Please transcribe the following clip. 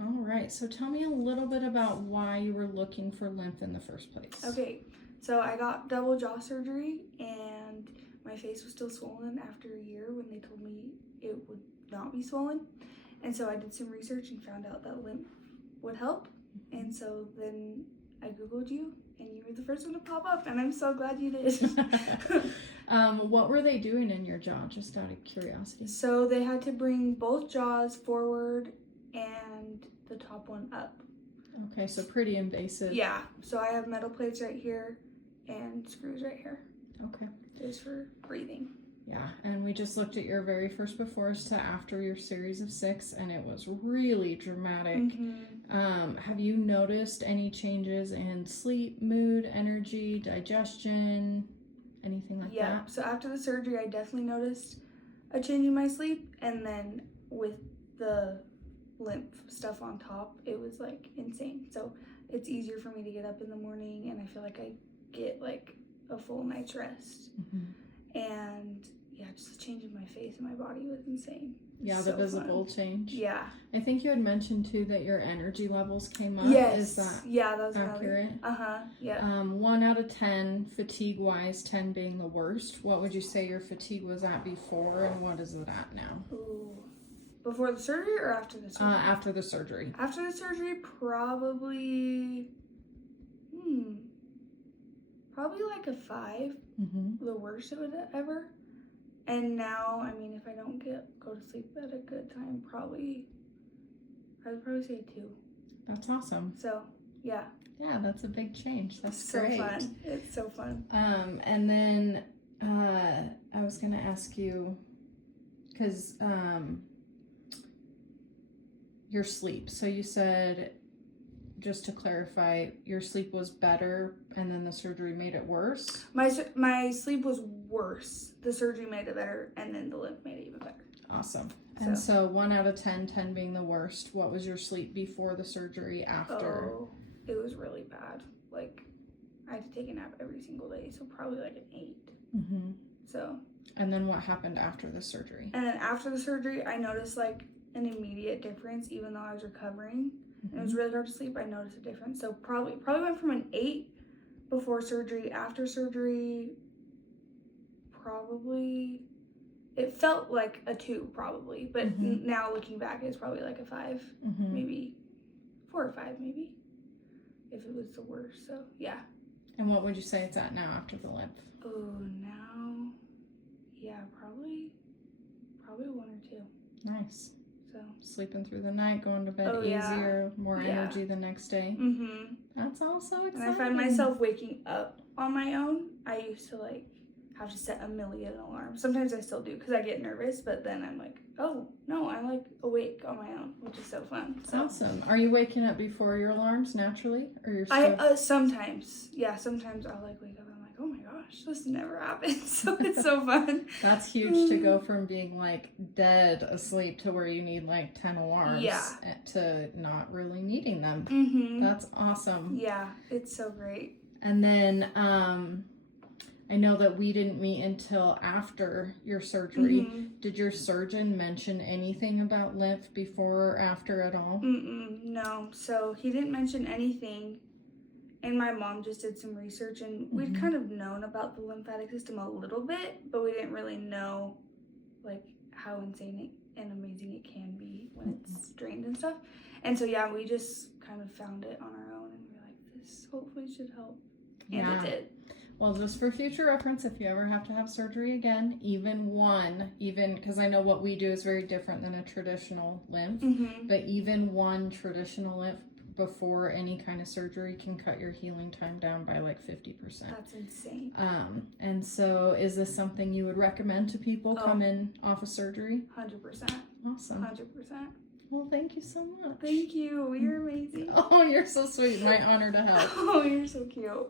All right, so tell me a little bit about why you were looking for lymph in the first place. Okay, so I got double jaw surgery and my face was still swollen after a year when they told me it would not be swollen. And so I did some research and found out that lymph would help. And so then I Googled you and you were the first one to pop up, and I'm so glad you did. What were they doing in your jaw, just out of curiosity? So they had to bring both jaws forward and the top one up. Okay, so pretty invasive. Yeah, so I have metal plates right here and screws right here. Okay. Just for breathing. Yeah, and we just looked at your very first befores to after your series of 6, and it was really dramatic. Mm-hmm. Have you noticed any changes in sleep, mood, energy, digestion, anything like Yeah, that? so after the surgery, I definitely noticed a change in my sleep, and then with the lymph stuff on top, it was like insane. So it's easier for me to get up in the morning, and I feel like I get like a full night's rest. Mm-hmm. And yeah, just the change in my face and my body was insane. Yeah, the visible change. Yeah. I think you had mentioned too that your energy levels came up. Yes. Is that that was accurate? Yeah. 1 out of 10, fatigue wise, 10 being the worst. What would you say your fatigue was at before, and what is it at now? Ooh. Before the surgery or after the surgery? After the surgery. After the surgery, probably like a 5. Mm-hmm. The worst it would ever. And now, I mean, if I don't go to sleep at a good time, I would probably say 2. That's awesome. So, yeah. Yeah, that's a big change. That's so great. Fun. It's so fun. And then I was gonna ask you, because your sleep. So you said, just to clarify, your sleep was better, and then the surgery made it worse? My sleep was worse. The surgery made it better, and then the lymph made it even better. Awesome. And so 1 out of 10, 10 being the worst. What was your sleep before the surgery, after? Oh, it was really bad. Like, I had to take a nap every single day, so probably like an 8. Mm-hmm. So. And then what happened after the surgery? And then after the surgery, I noticed like an immediate difference, even though I was recovering. And it was really hard to sleep. I noticed a difference. So probably went from an 8 before surgery. After surgery, probably it felt like a 2 probably, but now looking back, it's probably like a 5, maybe 4 or 5, maybe if it was the worst. So yeah. And what would you say it's at now after the lymph? Oh, now, yeah, probably 1 or 2. Nice. So sleeping through the night, going to bed easier, more energy the next day. That's all so exciting. And I find myself waking up on my own. I used to like have to set a million alarms. Sometimes I still do because I get nervous, but then I'm like, oh no, I'm like awake on my own, which is so fun. So. Awesome. Are you waking up before your alarms naturally, or you're still... sometimes I'll like wake up and I'm like, oh my gosh, this never happens. So it's so fun. That's huge to go from being like dead asleep to where you need like 10 alarms to not really needing them. That's awesome. Yeah, it's so great. And then I know that we didn't meet until after your surgery. Did your surgeon mention anything about lymph before or after at all? No. So he didn't mention anything. And my mom just did some research, and we'd kind of known about the lymphatic system a little bit, but we didn't really know like how insane and amazing it can be when it's drained and stuff. And so yeah, we just kind of found it on our own, and we were like, this hopefully should help. And it did. Well, just for future reference, if you ever have to have surgery again, even because I know what we do is very different than a traditional lymph, but even one traditional lymph before any kind of surgery can cut your healing time down by like 50%. That's insane. And so is this something you would recommend to people coming off of surgery? 100%. Awesome. 100%. Well, thank you so much. Thank you. You're amazing. Oh, you're so sweet. My honor to help. Oh, you're so cute.